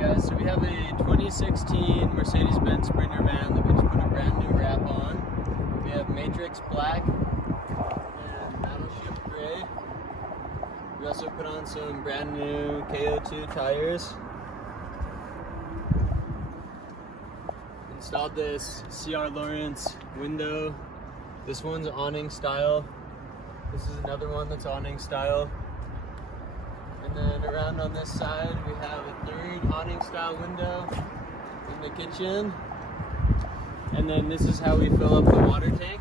guys, so we have a 2016 Mercedes-Benz Sprinter van that we just put a brand new wrap on. We have Matrix Black and Battleship Gray. We also put on some brand new KO2 tires. Installed this CR Lawrence window. This one's awning style. This is another one that's awning style. And then around on this side, we have a third awning style window in the kitchen. And then this is how we fill up the water tank.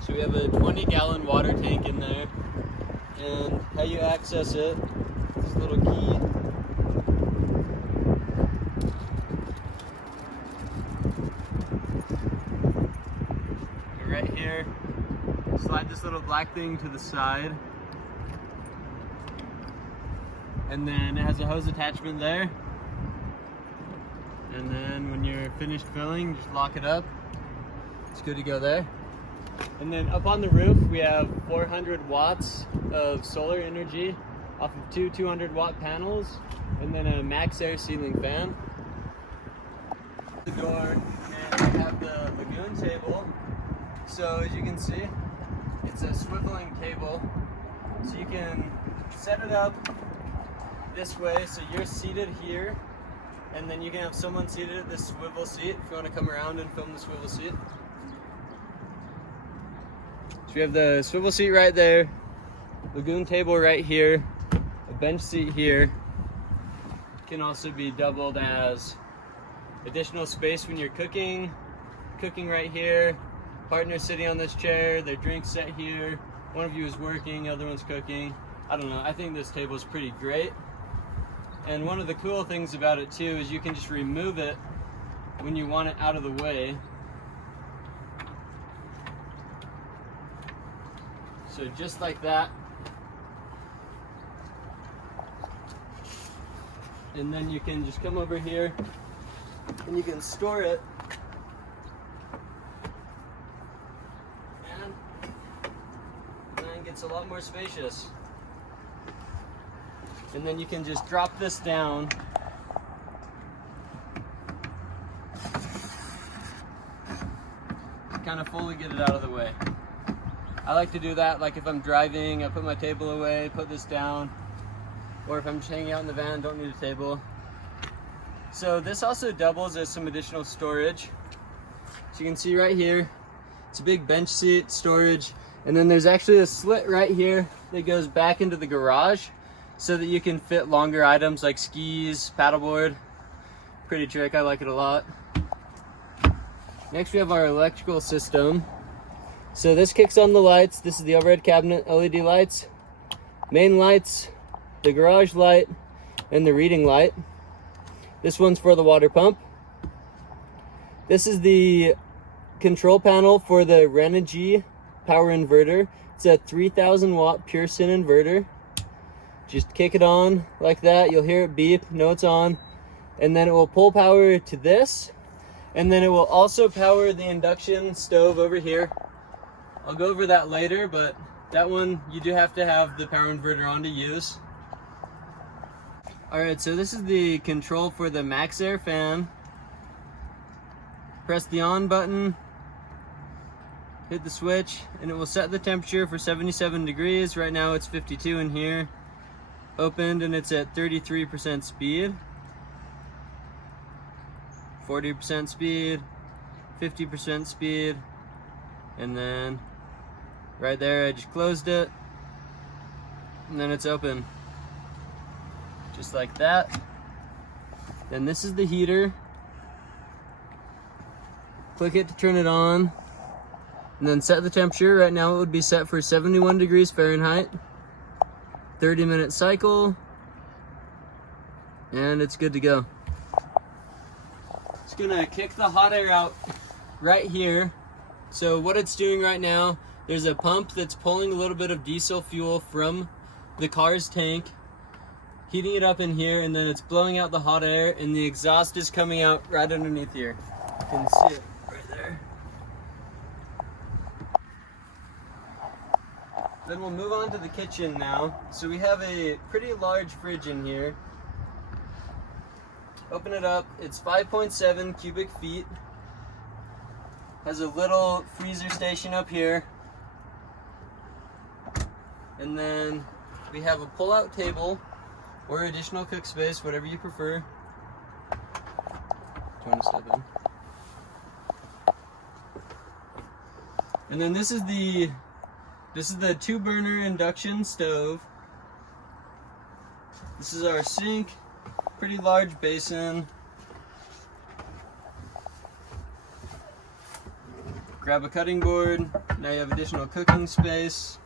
So we have a 20-gallon water tank in there. And how you access it, this little key. Right here, slide this little black thing to the side, and then it has a hose attachment there, and then when you're finished filling, just lock it up. It's good to go there. And then up on the roof we have 400 watts of solar energy off of two 200-watt panels, and then a max air ceiling fan. The door, and we have the lagoon table. So as you can see, it's a swiveling table, so you can set it up this way so you're seated here, and then you can have someone seated at this swivel seat if you want to come around and film the swivel seat. So we have the swivel seat right there, lagoon table right here, a bench seat here. It can also be doubled as additional space when you're cooking right here. Partner sitting on this chair, their drinks set here. One of you is working, the other one's cooking. I don't know, I think this table is pretty great. And one of the cool things about it too is you can just remove it when you want it out of the way. So just like that. And then you can just come over here and you can store it. It's a lot more spacious. And then you can just drop this down. Kind of fully get it out of the way. I like to do that, like if I'm driving, I put my table away, put this down, or if I'm just hanging out in the van, don't need a table. So this also doubles as some additional storage. So you can see right here, it's a big bench seat storage. And then there's actually a slit right here that goes back into the garage so that you can fit longer items like skis, paddleboard. Pretty trick, I like it a lot. Next we have our electrical system. So this kicks on the lights. This is the overhead cabinet LED lights, main lights, the garage light, and the reading light. This one's for the water pump. This is the control panel for the Renogy power inverter. It's a 3000 watt pure syn inverter. Just kick it on like that, you'll hear it beep, know it's on, and then it will pull power to this, and then it will also power the induction stove over here. I'll go over that later, but that one you do have to have the power inverter on to use. Alright, so this is the control for the max air fan. Press the on button, hit the switch, and it will set the temperature for 77 degrees. Right now it's 52 in here. Opened and it's at 33% speed. 40% speed, 50% speed, and then right there I just closed it, and then it's open. Just like that. Then this is the heater. Click it to turn it on. And then set the temperature. Right now it would be set for 71 degrees Fahrenheit. 30-minute cycle. And it's good to go. It's gonna kick the hot air out right here. So what it's doing right now, there's a pump that's pulling a little bit of diesel fuel from the car's tank, heating it up in here, and then it's blowing out the hot air, and the exhaust is coming out right underneath here. You can see it right there. Then we'll move on to the kitchen now. So we have a pretty large fridge in here. Open it up, it's 5.7 cubic feet. Has a little freezer station up here. And then we have a pull-out table or additional cook space, whatever you prefer. Do you want to step in? And then this is the 2-burner induction stove. This is our sink, pretty large basin. Grab a cutting board, now you have additional cooking space.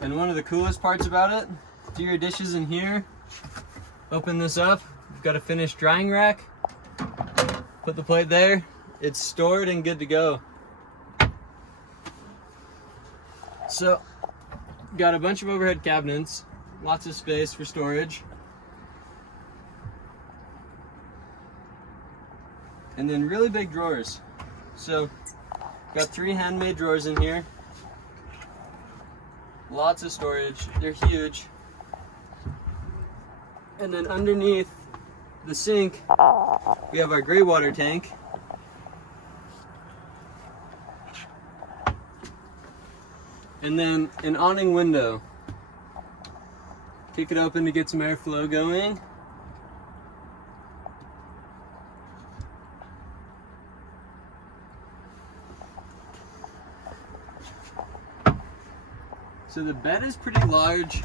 And one of the coolest parts about it, do your dishes in here, open this up, you've got a finished drying rack, put the plate there, it's stored and good to go. So, got a bunch of overhead cabinets, lots of space for storage. And then really big drawers. So, got 3 handmade drawers in here. Lots of storage, they're huge. And then underneath the sink, we have our gray water tank. And then an awning window. Kick it open to get some airflow going. So the bed is pretty large,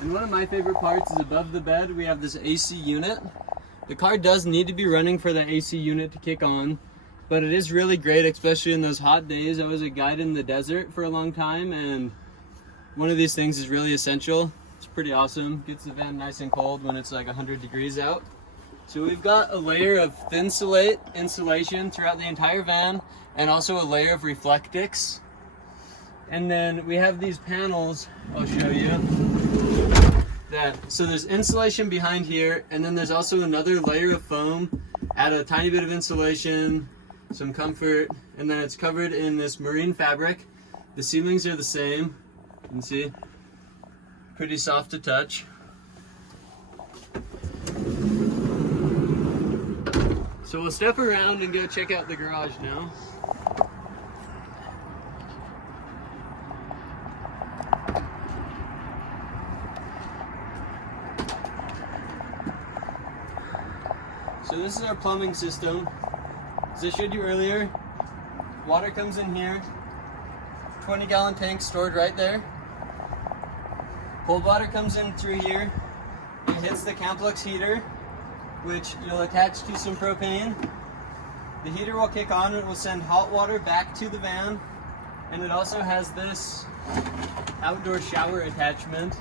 and one of my favorite parts is above the bed we have this AC unit. The car does need to be running for the AC unit to kick on, but it is really great, especially in those hot days. I was a guide in the desert for a long time, and one of these things is really essential. It's pretty awesome. Gets the van nice and cold when it's like 100 degrees out. So we've got a layer of thin slate insulation throughout the entire van, and also a layer of Reflectix. And then we have these panels, I'll show you. So there's insulation behind here, and then there's also another layer of foam. Add a tiny bit of insulation, some comfort, and then it's covered in this marine fabric. The ceilings are the same, you can see. Pretty soft to touch. So we'll step around and go check out the garage now. So this is our plumbing system. As I showed you earlier, water comes in here, 20-gallon tank stored right there. Cold water comes in through here. It hits the Camplux heater, which you'll attach to some propane. The heater will kick on and it will send hot water back to the van. And it also has this outdoor shower attachment.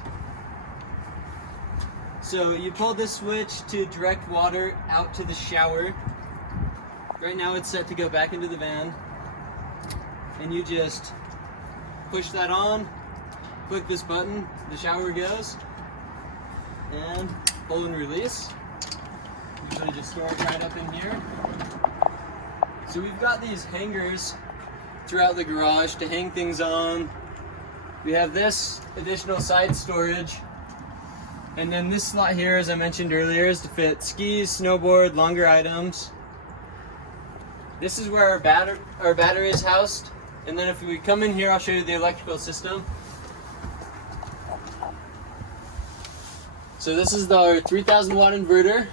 So you pull this switch to direct water out to the shower. Right now it's set to go back into the van. And you just push that on, click this button, the shower goes, and pull and release. Usually just store it right up in here. So we've got these hangers throughout the garage to hang things on. We have this additional side storage. And then this slot here, as I mentioned earlier, is to fit skis, snowboard, longer items. This is where our battery is housed. And then if we come in here, I'll show you the electrical system. So this is our 3000 watt inverter,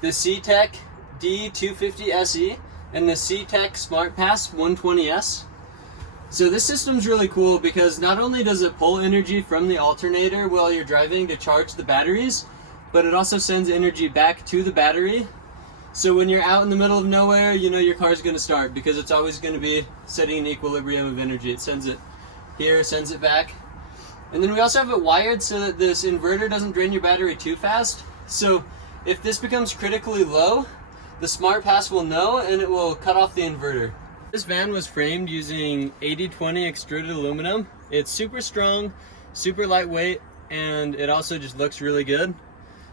the C-Tech D250 SE, and the C-Tech Smart Pass 120S. So this system's really cool because not only does it pull energy from the alternator while you're driving to charge the batteries, but it also sends energy back to the battery. So when you're out in the middle of nowhere, you know your car's going to start because it's always going to be setting an equilibrium of energy. It sends it here, sends it back. And then we also have it wired so that this inverter doesn't drain your battery too fast. So if this becomes critically low, the Smart Pass will know and it will cut off the inverter. This van was framed using 80/20 extruded aluminum. It's super strong, super lightweight, and it also just looks really good.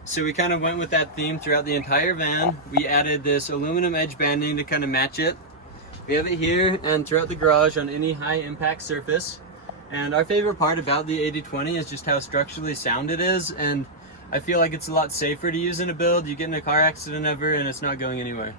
So we kind of went with that theme throughout the entire van. We added this aluminum edge banding to kind of match it. We have it here and throughout the garage on any high impact surface. And our favorite part about the 80/20 is just how structurally sound it is, and I feel like it's a lot safer to use in a build. You get in a car accident ever and it's not going anywhere.